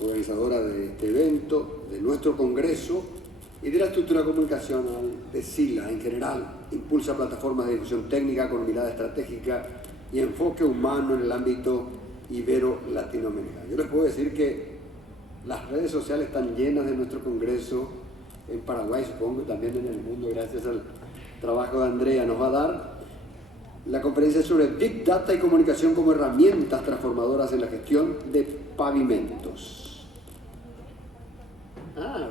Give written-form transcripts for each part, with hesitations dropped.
organizadora de este evento, de nuestro congreso y de la estructura comunicacional de SILA en general. Impulsa plataformas de difusión técnica con mirada estratégica y enfoque humano en el ámbito ibero-latinoamericano. Yo les puedo decir que las redes sociales están llenas de nuestro congreso en Paraguay, supongo, también en el mundo, gracias al trabajo de Andrea. Nos va a dar la conferencia sobre Big Data y comunicación como herramientas transformadoras en la gestión de pavimentos. Bueno.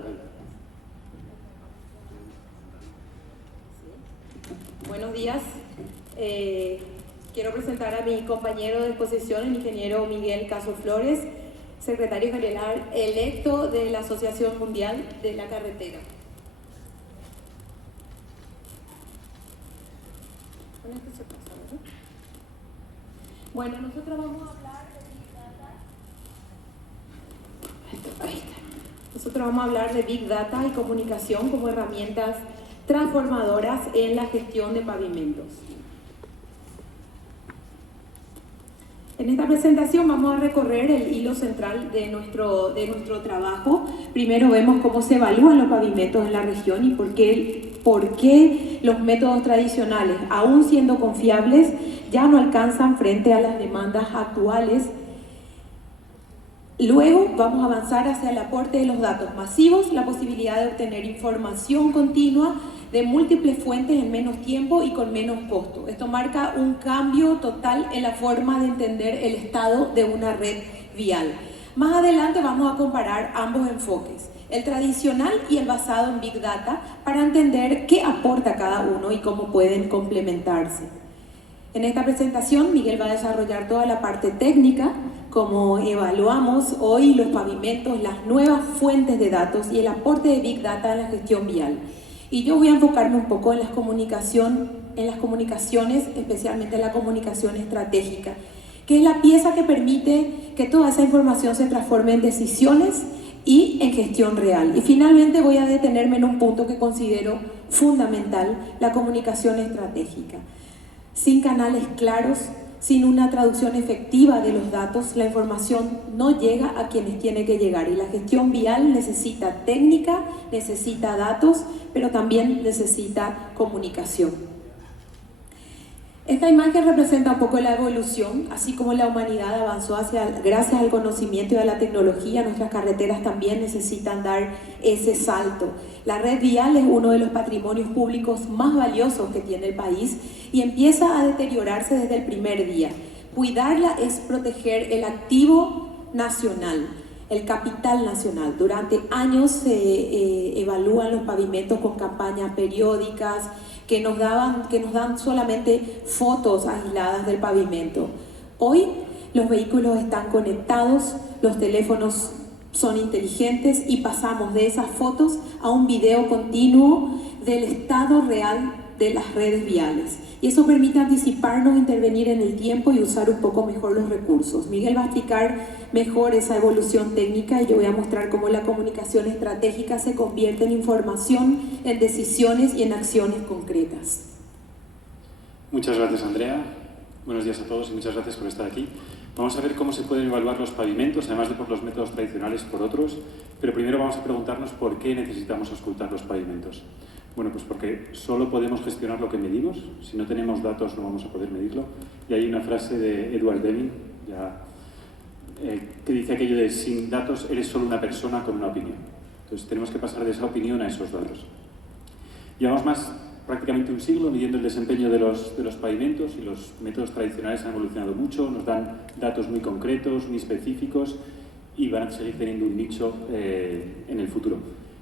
Buenos días. Quiero presentar a mi compañero de exposición, el ingeniero Miguel Caso Flores, secretario general electo de la Asociación Mundial de la Carretera. Bueno, nosotros vamos a hablar de Big Data. Ahí está. Nosotros vamos a hablar de Big Data y comunicación como herramientas transformadoras en la gestión de pavimentos. En esta presentación vamos a recorrer el hilo central de nuestro trabajo. Primero vemos cómo se evalúan los pavimentos en la región y por qué los métodos tradicionales, aún siendo confiables, ya no alcanzan frente a las demandas actuales. Luego vamos a avanzar hacia el aporte de los datos masivos, la posibilidad de obtener información continua de múltiples fuentes en menos tiempo y con menos costo. Esto marca un cambio total en la forma de entender el estado de una red vial. Más adelante vamos a comparar ambos enfoques, el tradicional y el basado en Big Data, para entender qué aporta cada uno y cómo pueden complementarse. En esta presentación, Miguel va a desarrollar toda la parte técnica, como evaluamos hoy los pavimentos, las nuevas fuentes de datos y el aporte de Big Data en la gestión vial. Y yo voy a enfocarme un poco en las comunicaciones, especialmente en la comunicación estratégica, que es la pieza que permite que toda esa información se transforme en decisiones y en gestión real. Y finalmente voy a detenerme en un punto que considero fundamental, la comunicación estratégica. Sin canales claros, sin una traducción efectiva de los datos, la información no llega a quienes tiene que llegar. Y la gestión vial necesita técnica, necesita datos, pero también necesita comunicación. Esta imagen representa un poco la evolución, así como la humanidad avanzó gracias al conocimiento y a la tecnología. Nuestras carreteras también necesitan dar ese salto. La red vial es uno de los patrimonios públicos más valiosos que tiene el país y empieza a deteriorarse desde el primer día. Cuidarla es proteger el activo nacional, el capital nacional. Durante años se evalúan los pavimentos con campañas periódicas que nos dan solamente fotos aisladas del pavimento. Hoy los vehículos están conectados, los teléfonos son inteligentes y pasamos de esas fotos a un video continuo del estado real de las redes viales. Y eso permite anticiparnos, intervenir en el tiempo y usar un poco mejor los recursos. Miguel va a explicar mejor esa evolución técnica y yo voy a mostrar cómo la comunicación estratégica se convierte en información, en decisiones y en acciones concretas. Muchas gracias, Andrea. Buenos días a todos y muchas gracias por estar aquí. Vamos a ver cómo se pueden evaluar los pavimentos, además de por los métodos tradicionales, por otros. Pero primero vamos a preguntarnos por qué necesitamos auscultar los pavimentos. Bueno, pues porque solo podemos gestionar lo que medimos. Si no tenemos datos no vamos a poder medirlo. Y hay una frase de Edward Deming, que dice aquello de: sin datos eres solo una persona con una opinión. Entonces tenemos que pasar de esa opinión a esos datos. Llevamos prácticamente un siglo midiendo el desempeño de los pavimentos y los métodos tradicionales han evolucionado mucho, nos dan datos muy concretos, muy específicos y van a seguir teniendo un nicho en el futuro.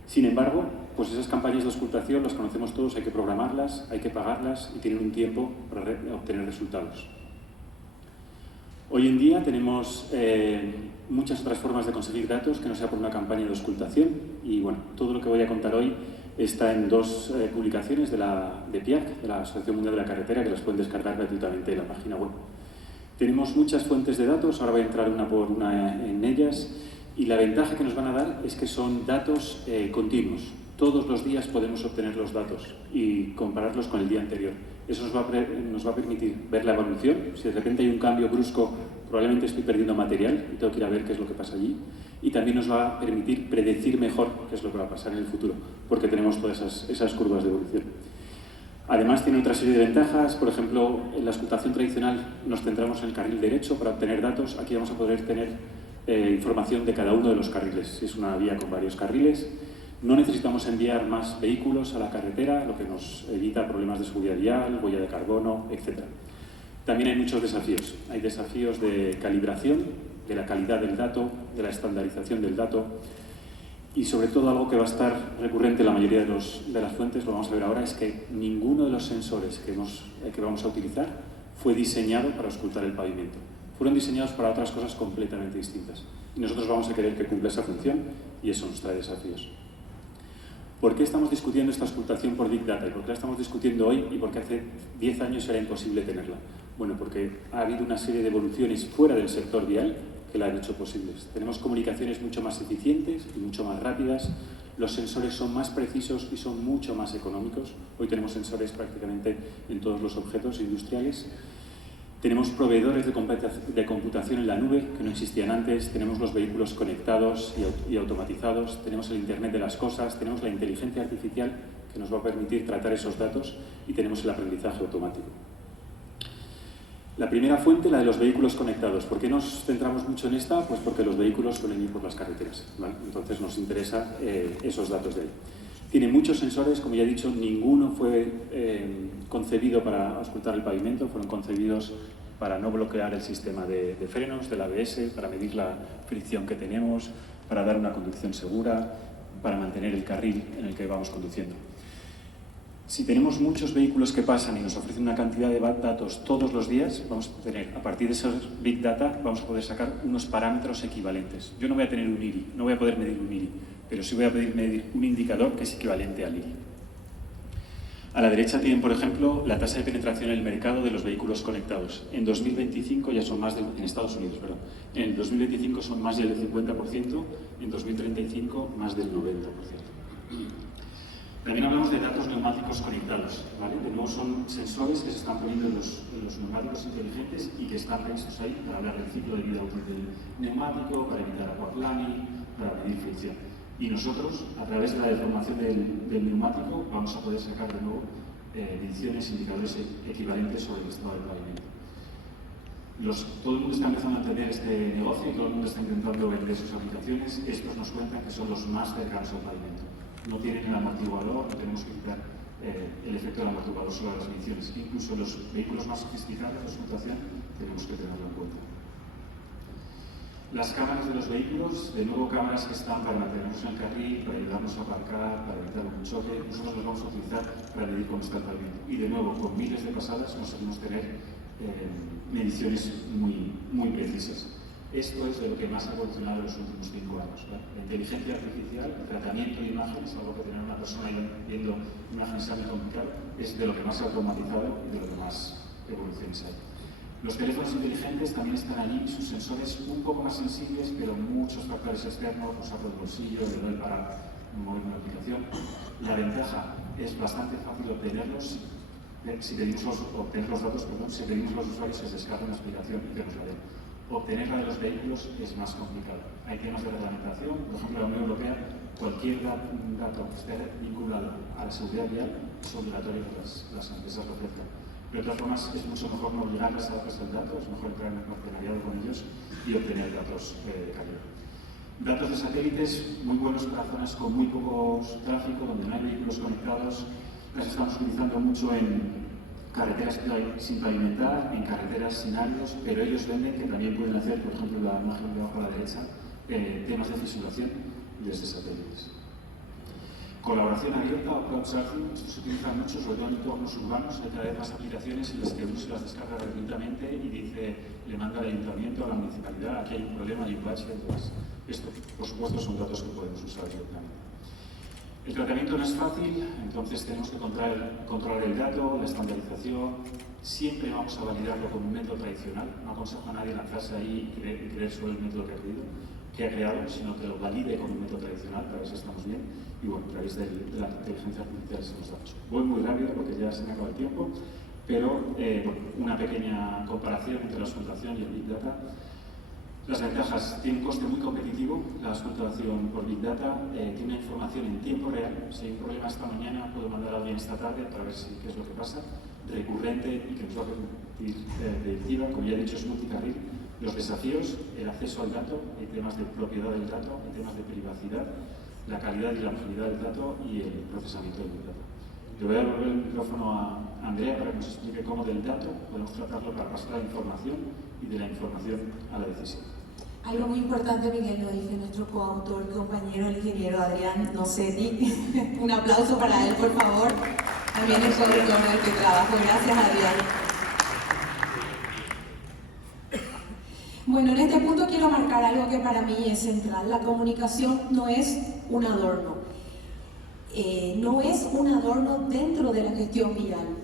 Sin embargo, pues esas campañas de auscultación las conocemos todos, hay que programarlas, hay que pagarlas y tienen un tiempo para obtener resultados. Hoy en día tenemos muchas otras formas de conseguir datos que no sea por una campaña de auscultación y bueno, todo lo que voy a contar hoy está en dos publicaciones de PIAC, de la Asociación Mundial de la Carretera, que las pueden descargar gratuitamente en la página web. Tenemos muchas fuentes de datos, ahora voy a entrar una por una en ellas, y la ventaja que nos van a dar es que son datos continuos. Todos los días podemos obtener los datos y compararlos con el día anterior. Eso nos va a permitir ver la evolución. Si de repente hay un cambio brusco, probablemente estoy perdiendo material y tengo que ir a ver qué es lo que pasa allí. y también nos va a permitir predecir mejor qué es lo que va a pasar en el futuro, porque tenemos todas esas curvas de evolución. Además tiene otra serie de ventajas, por ejemplo, en la auscultación tradicional nos centramos en el carril derecho para obtener datos, aquí vamos a poder tener información de cada uno de los carriles, si es una vía con varios carriles. No necesitamos enviar más vehículos a la carretera, lo que nos evita problemas de seguridad vial, huella de carbono, etc. También hay muchos desafíos. Hay desafíos de calibración, de la calidad del dato, de la estandarización del dato y sobre todo algo que va a estar recurrente en la mayoría de las fuentes, lo vamos a ver ahora, es que ninguno de los sensores que vamos a utilizar fue diseñado para auscultar el pavimento. Fueron diseñados para otras cosas completamente distintas. Y nosotros vamos a querer que cumpla esa función y eso nos trae desafíos. ¿Por qué estamos discutiendo esta auscultación por Big Data? ¿Y por qué la estamos discutiendo hoy y por qué hace 10 años era imposible tenerla? Bueno, porque ha habido una serie de evoluciones fuera del sector vial que la han hecho posibles. Tenemos comunicaciones mucho más eficientes y mucho más rápidas, los sensores son más precisos y son mucho más económicos. Hoy tenemos sensores prácticamente en todos los objetos industriales. Tenemos proveedores de computación en la nube que no existían antes, tenemos los vehículos conectados y automatizados, tenemos el Internet de las cosas, tenemos la inteligencia artificial que nos va a permitir tratar esos datos y tenemos el aprendizaje automático. La primera fuente, la de los vehículos conectados. ¿Por qué nos centramos mucho en esta? Pues porque los vehículos suelen ir por las carreteras, ¿vale? Entonces nos interesa esos datos de ahí. Tiene muchos sensores, como ya he dicho, ninguno fue concebido para auscultar el pavimento, fueron concebidos para no bloquear el sistema de frenos del ABS, para medir la fricción que tenemos, para dar una conducción segura, para mantener el carril en el que vamos conduciendo. Si tenemos muchos vehículos que pasan y nos ofrecen una cantidad de datos todos los días, vamos a tener, a partir de esos Big Data, vamos a poder sacar unos parámetros equivalentes. Yo no voy a tener un IRI, no voy a poder medir un IRI, pero sí voy a poder medir un indicador que es equivalente al IRI. A la derecha tienen, por ejemplo, la tasa de penetración en el mercado de los vehículos conectados. En 2025 ya son más en Estados Unidos, perdón. En 2025 son más del 50%, en 2035 más del 90%. También hablamos de datos neumáticos conectados, ¿vale? De nuevo son sensores que se están poniendo en los neumáticos inteligentes y que están previstos ahí para hablar del ciclo de vida útil del neumático, para evitar aquaplaning, para medir fricción. Y nosotros, a través de la deformación del neumático, vamos a poder sacar de nuevo mediciones, indicadores equivalentes sobre el estado del pavimento. Todo el mundo está empezando a entender este negocio y todo el mundo está intentando vender sus aplicaciones. Estos nos cuentan que son los más cercanos al pavimento. No tienen el amortiguador, no tenemos que quitar el efecto del amortiguador sobre las mediciones. Incluso los vehículos más sofisticados de auscultación tenemos que tenerlo en cuenta. Las cámaras de los vehículos, de nuevo cámaras que están para mantenernos en el carril, para ayudarnos a aparcar, para evitar un choque, nosotros los vamos a utilizar para medir cómo está el pavimento. Y de nuevo, con miles de pasadas conseguimos tener mediciones muy precisas. Esto es de lo que más ha evolucionado en los últimos 5 años. ¿Vale? La inteligencia artificial, el tratamiento de imágenes, algo que tener una persona viendo imágenes es muy complicado, es de lo que más se ha automatizado y de lo que más evoluciones hay. Los teléfonos inteligentes también están allí, sus sensores un poco más sensibles, pero muchos factores externos, usarlo del bolsillo, de doy para mover una aplicación. La ventaja es bastante fácil obtenerlos, si pedimos obtener los datos, si pedimos a los usuarios se descarga una explicación y que nos la den. Obtenerla de los vehículos es más complicado. Hay temas de reglamentación, por ejemplo, en la Unión Europea, cualquier dato que esté vinculado a la seguridad vial es obligatorio que las empresas lo ofrezcan. Pero de todas formas, es mucho mejor no obligarlas a darles el dato, es mejor entrar en el partenariado con ellos y obtener datos de calidad. Datos de satélites muy buenos para zonas con muy poco tráfico, donde no hay vehículos conectados. Las estamos utilizando mucho en carreteras sin pavimentar, en carreteras sin aros, pero ellos venden que también pueden hacer, por ejemplo, la imagen de abajo a la derecha, temas de fisuración desde satélites. Colaboración abierta o crowdsourcing, esto se utiliza mucho, sobre todo en entornos urbanos, hay cada vez más aplicaciones en las que uno se las descarga gratuitamente y dice, le manda al ayuntamiento, a la municipalidad, aquí hay un problema, hay un bache, entonces esto, por supuesto, son datos que podemos usar directamente. El tratamiento no es fácil, entonces tenemos que controlar el dato, la estandarización. Siempre vamos a validarlo con un método tradicional. No aconsejo a nadie lanzarse ahí y creer sobre el método que ha creado, sino que lo valide con un método tradicional para ver si estamos bien. Y bueno, a través de la inteligencia artificial se nos datos. Voy muy rápido porque ya se me acaba el tiempo, pero una pequeña comparación entre la auscultación y el Big Data. Las ventajas: tiene un coste muy competitivo, la auscultación por Big Data, tiene una información en tiempo real. Si hay un problema esta mañana, puedo mandar a alguien esta tarde para ver qué es lo que pasa, recurrente y que nos va a permitir predictiva. Como ya he dicho, es multicarril. Los desafíos: el acceso al dato, hay temas de propiedad del dato, hay temas de privacidad, la calidad y la agilidad del dato y el procesamiento del dato. Le voy a devolver el micrófono a Andrea para que nos explique cómo del dato podemos tratarlo para pasar a la información y de la información a la decisión. Algo muy importante, Miguel, lo dice nuestro coautor, compañero, el ingeniero Adrián Nocetti. Un aplauso para él, por favor. También es el retorno de tu trabajo. Gracias, Adrián. Bueno, en este punto quiero marcar algo que para mí es central. La comunicación no es un adorno. No es un adorno dentro de la gestión vial.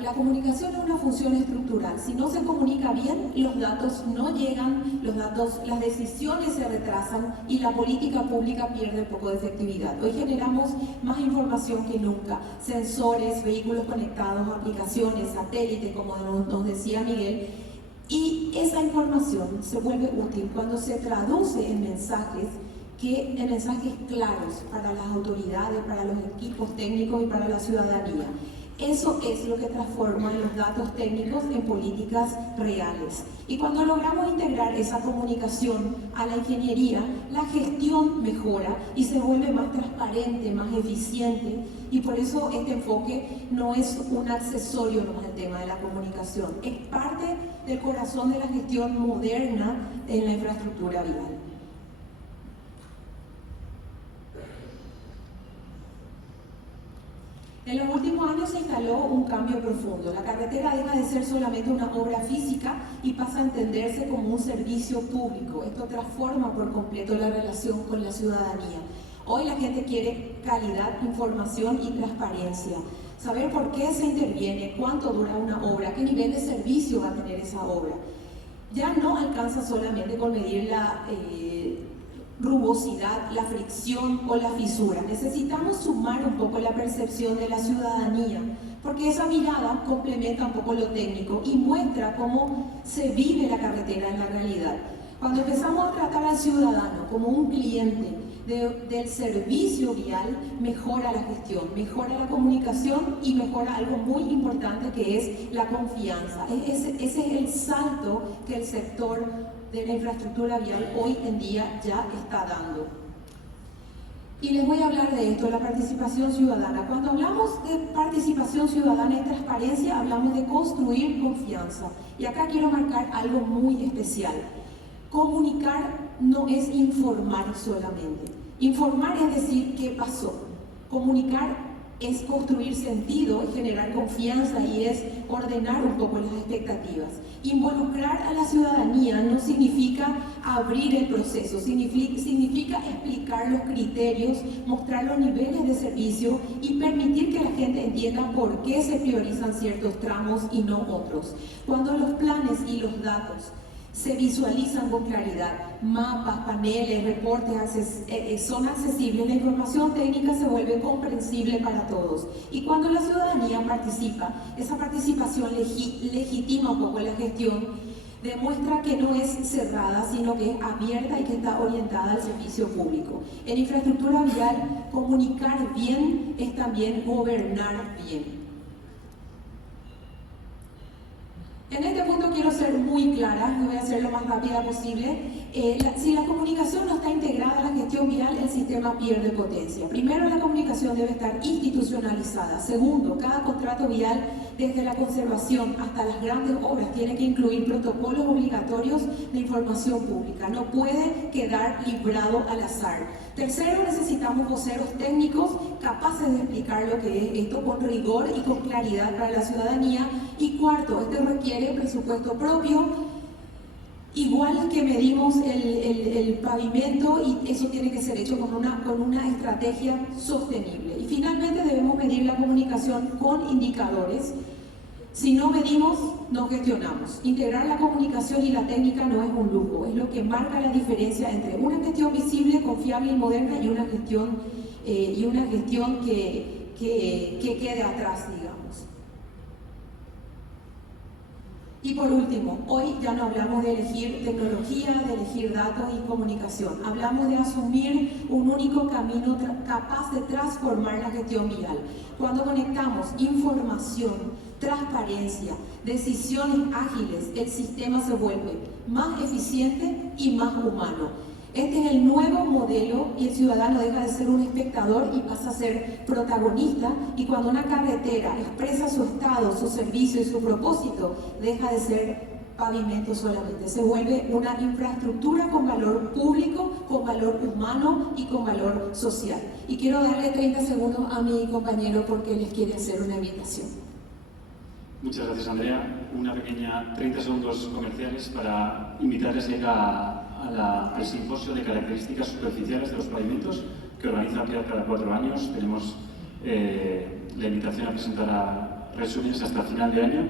La comunicación es una función estructural. Si no se comunica bien, los datos no llegan, las decisiones se retrasan y la política pública pierde un poco de efectividad. Hoy generamos más información que nunca. Sensores, vehículos conectados, aplicaciones, satélites, como nos decía Miguel. Y esa información se vuelve útil cuando se traduce en mensajes claros para las autoridades, para los equipos técnicos y para la ciudadanía. Eso es lo que transforma los datos técnicos en políticas reales. Y cuando logramos integrar esa comunicación a la ingeniería, la gestión mejora y se vuelve más transparente, más eficiente. Y por eso este enfoque no es un accesorio nomás al tema de la comunicación, es parte del corazón de la gestión moderna en la infraestructura vial. En los últimos años se instaló un cambio profundo. La carretera deja de ser solamente una obra física y pasa a entenderse como un servicio público. Esto transforma por completo la relación con la ciudadanía. Hoy la gente quiere calidad, información y transparencia. Saber por qué se interviene, cuánto dura una obra, qué nivel de servicio va a tener esa obra. Ya no alcanza solamente con medir la rugosidad, la fricción o la fisura. Necesitamos sumar un poco la percepción de la ciudadanía, porque esa mirada complementa un poco lo técnico y muestra cómo se vive la carretera en la realidad. Cuando empezamos a tratar al ciudadano como un cliente del servicio vial, mejora la gestión, mejora la comunicación y mejora algo muy importante que es la confianza. Ese es el salto que el sector de la infraestructura vial hoy en día ya está dando. Y les voy a hablar de esto, la participación ciudadana. Cuando hablamos de participación ciudadana y transparencia, hablamos de construir confianza. Y acá quiero marcar algo muy especial. Comunicar no es informar solamente. Informar es decir qué pasó. Comunicar es construir sentido, es generar confianza y es ordenar un poco las expectativas. Involucrar a la ciudadanía no significa abrir el proceso, significa explicar los criterios, mostrar los niveles de servicio y permitir que la gente entienda por qué se priorizan ciertos tramos y no otros. Cuando los planes y los datos se visualizan con claridad, mapas, paneles, reportes son accesibles, la información técnica se vuelve comprensible para todos. Y cuando la ciudadanía participa, esa participación legitima un poco la gestión, demuestra que no es cerrada, sino que es abierta y que está orientada al servicio público. En infraestructura vial, comunicar bien es también gobernar bien. En este punto quiero ser muy clara, voy a ser lo más rápida posible. Si la comunicación no está integrada a la gestión vial, el sistema pierde potencia. Primero, la comunicación debe estar institucionalizada. Segundo, cada contrato vial, desde la conservación hasta las grandes obras, tiene que incluir protocolos obligatorios de información pública. No puede quedar librado al azar. Tercero, necesitamos voceros técnicos capaces de explicar lo que es esto con rigor y con claridad para la ciudadanía. Y cuarto, este requiere presupuesto propio, igual que medimos el pavimento, y eso tiene que ser hecho con una estrategia sostenible. Y finalmente debemos medir la comunicación con indicadores. Si no medimos, no gestionamos. Integrar la comunicación y la técnica no es un lujo, es lo que marca la diferencia entre una gestión visible, confiable y moderna y una gestión que quede atrás, digamos. Y por último, hoy ya no hablamos de elegir tecnología, de elegir datos y comunicación. Hablamos de asumir un único camino capaz de transformar la gestión vial. Cuando conectamos información, transparencia, decisiones ágiles, el sistema se vuelve más eficiente y más humano. Este es el nuevo modelo y el ciudadano deja de ser un espectador y pasa a ser protagonista, y cuando una carretera expresa su estado, su servicio y su propósito, deja de ser pavimento solamente, se vuelve una infraestructura con valor público, con valor humano y con valor social. Y quiero darle 30 segundos a mi compañero porque les quiere hacer una invitación. Muchas gracias, Andrea. Una pequeña 30 segundos comerciales para invitarles al simposio de características superficiales de los pavimentos que organiza Pilar cada 4 años. Tenemos la invitación a presentar resúmenes hasta final de año.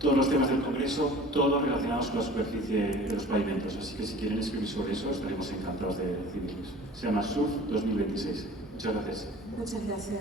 Todos los temas del Congreso, todos relacionados con la superficie de los pavimentos. Así que si quieren escribir sobre eso, estaremos encantados de recibirles. Se llama SUF 2026. Muchas gracias. Muchas gracias.